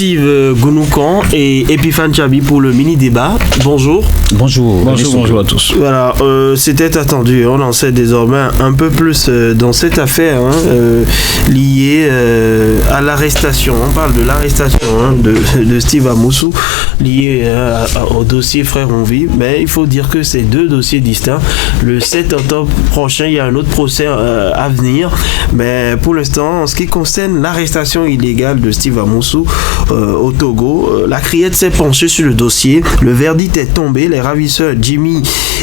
Steve Gounoukan et Epiphane Chabi pour le mini-débat. Bonjour. Bonjour à tous. Voilà, c'était attendu. On en sait désormais un peu plus dans cette affaire liée à l'arrestation. On parle de l'arrestation de Steve Amoussou lié au dossier Frère Onvi. Mais il faut dire que c'est deux dossiers distincts. Le 7 octobre prochain, il y a un autre procès à venir. Mais pour l'instant, en ce qui concerne l'arrestation illégale de Steve Amoussou au Togo, la criette s'est penchée sur le dossier. Le verdict est tombé. Les ravisseurs Jimmy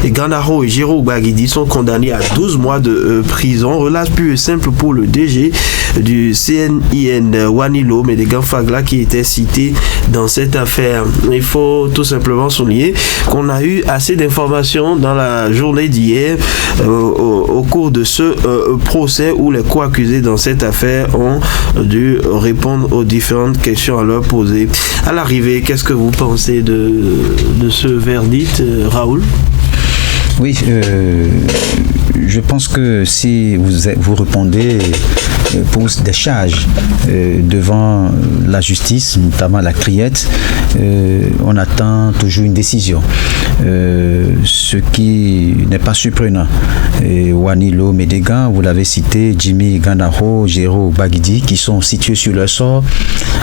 Gandaro et Jero Bagidi sont condamnés à 12 mois de prison. Relâche pur et simple pour le DG du CNIN Wanilo Medegan Fagla qui était cité dans cette affaire. Il faut tout simplement souligner qu'on a eu assez d'informations dans la journée d'hier au cours de ce procès où les co-accusés dans cette affaire ont dû répondre aux différentes questions à leur poser. À l'arrivée, qu'est-ce que vous pensez de ce verdict, Raoul? Oui, je pense que si vous répondez pour des charges devant la justice, notamment la criette, on attend toujours une décision. Ce qui n'est pas surprenant. Wanilo Medegan, vous l'avez cité, Jimmy Gandaro, Jero Bagidi, qui sont situés sur leur sort.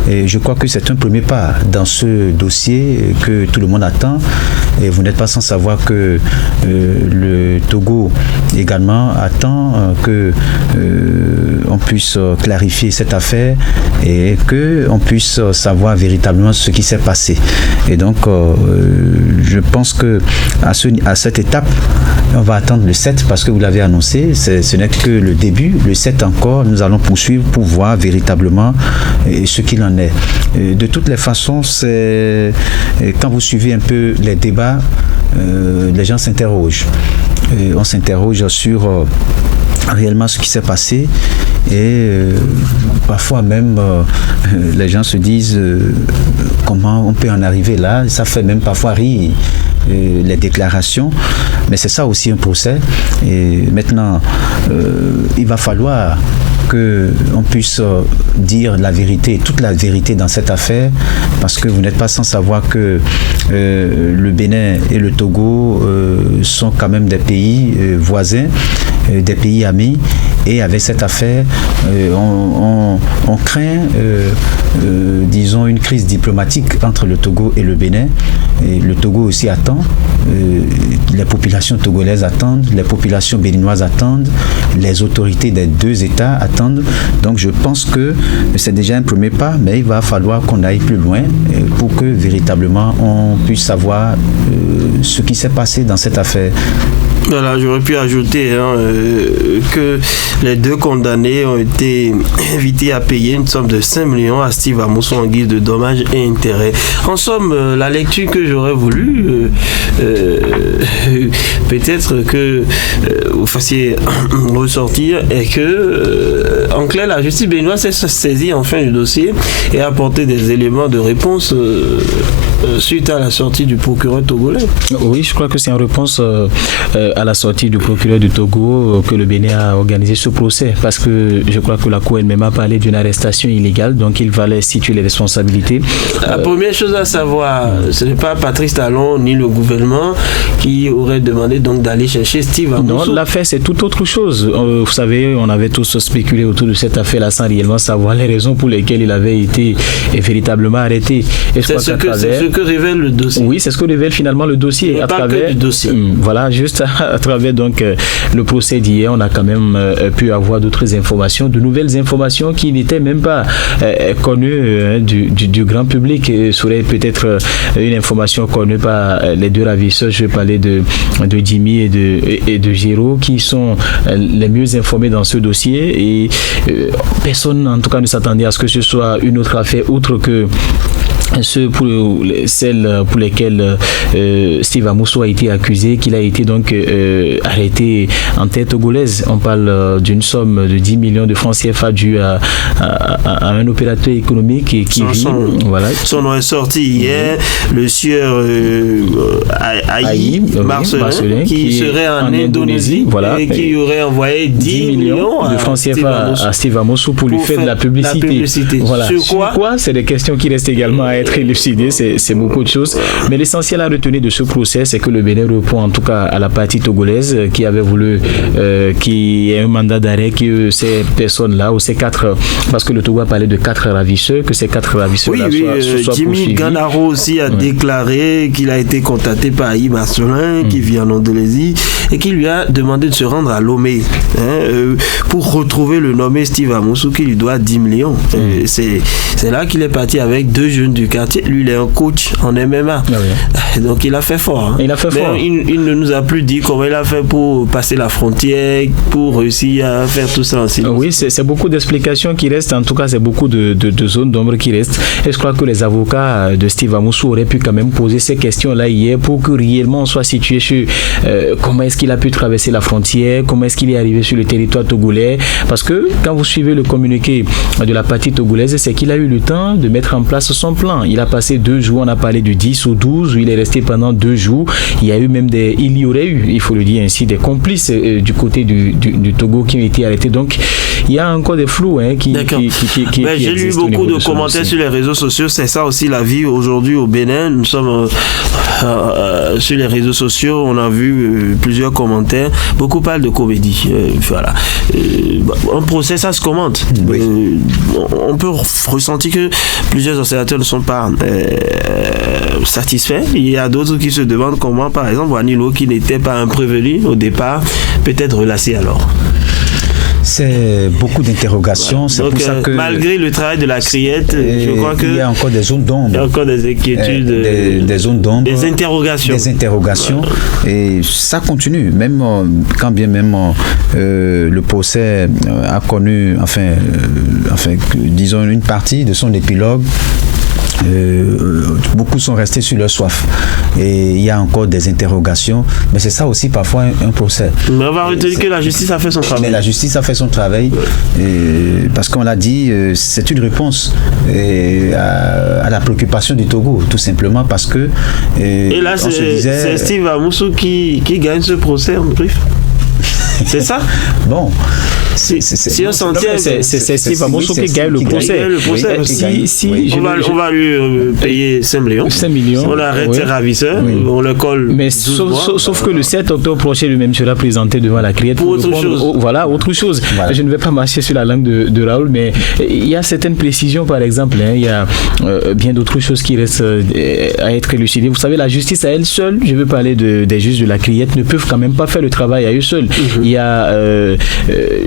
Et je crois que c'est un premier pas dans ce dossier que tout le monde attend. Et vous n'êtes pas sans savoir que le Togo également attend que on puisse clarifier cette affaire et que on puisse savoir véritablement ce qui s'est passé. Et donc je pense que à cette étape, on va attendre le 7 parce que vous l'avez annoncé, ce n'est que le début. Le 7 encore, nous allons poursuivre pour voir véritablement ce qu'il en est. De toutes les façons, quand vous suivez un peu les débats, les gens s'interrogent. On s'interroge sur réellement ce qui s'est passé et parfois même les gens se disent comment on peut en arriver là. Ça fait même parfois rire les déclarations, mais c'est ça aussi un procès. Et maintenant, il va falloir qu'on puisse dire la vérité, toute la vérité dans cette affaire, parce que vous n'êtes pas sans savoir que le Bénin et le Togo sont quand même des pays voisins, des pays amis, et avec cette affaire, on craint, disons, une crise diplomatique entre le Togo et le Bénin. Et le Togo aussi attend, les populations togolaises attendent, les populations béninoises attendent, les autorités des deux États attendent. Donc je pense que c'est déjà un premier pas, mais il va falloir qu'on aille plus loin pour que véritablement on puisse savoir ce qui s'est passé dans cette affaire. Voilà, j'aurais pu ajouter que les deux condamnés ont été invités à payer une somme de 5 millions à Steve Amoussou en guise de dommages et intérêts. En somme, la lecture que j'aurais voulu, peut-être que vous fassiez ressortir, est que, en clair, la justice béninoise s'est saisie enfin du dossier et a apporté des éléments de réponse suite à la sortie du procureur togolais. Oui, je crois que c'est en réponse à la sortie du procureur du Togo que le Bénin a organisé ce procès, parce que je crois que la Cour elle-même a parlé d'une arrestation illégale, donc il fallait situer les responsabilités. La première chose à savoir, ce n'est pas Patrice Talon ni le gouvernement qui aurait demandé donc d'aller chercher Steve Amoussou. Non, l'affaire c'est tout autre chose. Vous savez, on avait tous spéculé autour de cette affaire-là sans réellement savoir les raisons pour lesquelles il avait été véritablement arrêté. Et c'est ce que révèle le dossier. Oui, c'est ce que révèle finalement le dossier. À travers du dossier. Voilà, juste à travers donc le procès d'hier, on a quand même pu avoir d'autres informations, de nouvelles informations qui n'étaient même pas connues du grand public. Serait peut-être une information connue par les deux ravisseurs. Je vais parler de Jimmy et de Jero, qui sont les mieux informés dans ce dossier, et personne en tout cas ne s'attendait à ce que ce soit une autre affaire outre que celles pour lesquelles Steve Amousou a été accusé, qu'il a été donc arrêté en terre togolaise. On parle d'une somme de 10 millions de francs CFA due à un opérateur économique qui vit. Son nom est sorti hier, le sieur Marcelin, qui serait en Indonésie et qui aurait envoyé 10 millions de francs CFA à Steve Amousou pour lui faire de la publicité. Voilà. Sur quoi? C'est des questions qui restent également à être élucidées, c'est beaucoup de choses. Mais l'essentiel à retenir de ce procès, c'est que le Bénin répond en tout cas à la partie togolaise qui avait voulu qu'il y ait un mandat d'arrêt, que ces personnes-là, ou ces 4, parce que le Togo a parlé de 4 ravisseurs, que ces 4 ravisseurs-là soient Jimmy poursuivis. Ganaro aussi a déclaré qu'il a été contacté par Aïe Marcelin, qui vit en Indonésie, et qui lui a demandé de se rendre à Lomé pour retrouver le nommé Steve Amousou qui lui doit 10 millions. C'est là qu'il est parti avec 2 jeunes du quartier. Lui, il est un coach en MMA. Donc, il a fait fort. Il a fait fort. Il ne nous a plus dit comment il a fait pour passer la frontière, pour réussir à faire tout ça aussi. Oui, c'est beaucoup d'explications qui restent. En tout cas, c'est beaucoup de zones d'ombre qui restent. Et je crois que les avocats de Steve Amousou auraient pu quand même poser ces questions-là hier pour que réellement on soit situé sur comment est-ce qu'il a pu traverser la frontière, comment est-ce qu'il est arrivé sur le territoire togolais. Parce que quand vous suivez le communiqué de la partie togolaise, c'est qu'il a eu le temps de mettre en place son plan. Il a passé 2 jours, on a parlé de 10 ou 12, où il est resté pendant 2 jours. Il y aurait eu, il faut le dire ainsi, des complices du côté du Togo qui ont été arrêtés. Donc, il y a encore des flous qui j'ai lu beaucoup de commentaires sur les réseaux sociaux. C'est ça aussi la vie aujourd'hui au Bénin. Nous sommes sur les réseaux sociaux. On a vu plusieurs commentaires. Beaucoup parlent de comédie. Voilà. Un procès, ça se commente. Oui. On peut ressentir que plusieurs observateurs ne sont pas satisfaits. Il y a d'autres qui se demandent comment, par exemple, Wanilo, qui n'était pas un prévenu au départ, peut être relâché alors. C'est beaucoup d'interrogations. C'est pour ça que malgré le travail de la criette, je crois qu'il y a encore des zones d'ombre. Il y a encore des inquiétudes, des zones d'ombre, des interrogations. Et ça continue. Même quand bien même le procès a connu, disons une partie de son épilogue. Beaucoup sont restés sur leur soif et il y a encore des interrogations, mais c'est ça aussi parfois un procès. Mais on va retenir que la justice a fait son travail. Mais la justice a fait son travail parce qu'on l'a dit, c'est une réponse à la préoccupation du Togo, tout simplement parce que et là c'est Steve Amousou qui gagne ce procès en griffe. C'est ça? Bon. C'est Steve Amousou qui gagne le procès. On va lui payer 5 millions. 5 millions. On arrête ses ravisseurs, on le colle. Mais sauf que le 7 octobre prochain, lui-même sera présenté devant la criette pour autre chose. Autre chose. Voilà. Je ne vais pas marcher sur la langue de Raoul, mais il y a certaines précisions, par exemple. Il y a bien d'autres choses qui restent à être élucidées. Vous savez, la justice à elle seule, je veux parler des juges de la criette, ne peuvent quand même pas faire le travail à eux seuls. Il y a,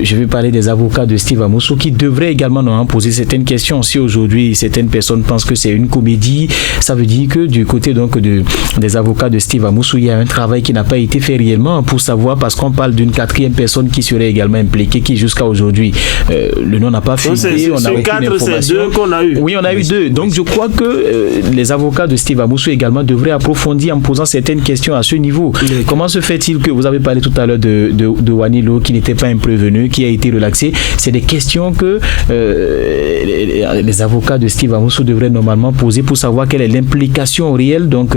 je vais parler des avocats de Steve Amousou qui devraient également nous poser certaines questions. Si aujourd'hui certaines personnes pensent que c'est une comédie, ça veut dire que du côté donc des avocats de Steve Amousou, il y a un travail qui n'a pas été fait réellement pour savoir, parce qu'on parle d'une 4e personne qui serait également impliquée, qui jusqu'à aujourd'hui le nom n'a pas fuité, on n'a aucune information. C'est 2 qu'on a eu. Oui, on a eu 2. Donc je crois que les avocats de Steve Amousou également devraient approfondir en posant certaines questions à ce niveau. Comment se fait-il que vous avez parlé tout à l'heure de Wanilo qui n'était pas un prévenu, qui a été relaxé? C'est des questions que les avocats de Steve Amousou devraient normalement poser pour savoir quelle est l'implication réelle donc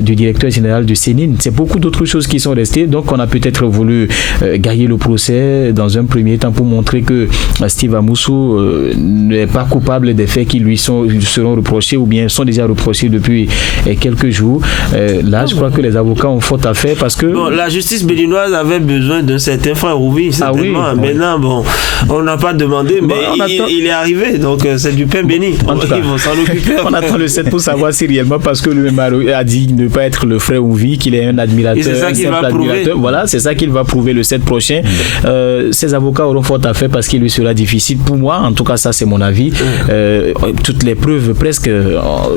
du directeur général du Sénine. C'est beaucoup d'autres choses qui sont restées. Donc on a peut-être voulu gagner le procès dans un premier temps pour montrer que Steve Amousou n'est pas coupable des faits qui lui seront reprochés ou bien sont déjà reprochés depuis quelques jours. Là, je crois que les avocats ont faute à faire parce que la justice béninoise avait besoin d'un certain frère Roubi, certainement. Maintenant, on n'a pas demandé, mais il est arrivé, donc c'est du pain béni. Ils vont s'en occuper. On attend le 7 pour savoir si réellement, parce que lui-même a dit ne pas être le frère Ouvi, qu'il est un admirateur, un simple admirateur. Voilà, c'est ça qu'il va prouver le 7 prochain. Ses avocats auront fort à faire parce qu'il lui sera difficile. Pour moi, en tout cas, ça c'est mon avis. Toutes les preuves presque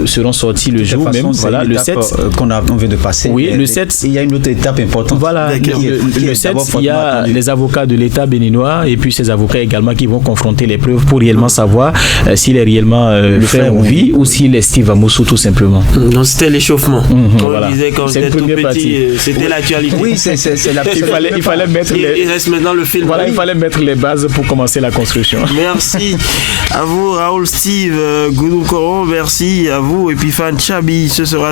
seront sorties le jour même. Voilà, le 7 qu'on vient de passer. Oui, le 7. Il y a une autre étape importante. Voilà, le 7, il y a les avocats de l'État béninois l'avocat et puis ses avocats également qui vont confronter les preuves pour réellement savoir s'il est réellement le frère Ovi ou s'il est Steve Amousou tout simplement. Donc c'était l'échauffement. Voilà. On disait quand c'était tout petit, c'était l'actualité. Oui, c'est la il fallait mettre il reste maintenant le film. Voilà, il fallait mettre les bases pour commencer la construction. Merci à vous Raoul Steve Goudou Coron, merci à vous Epiphane Chabi, ce sera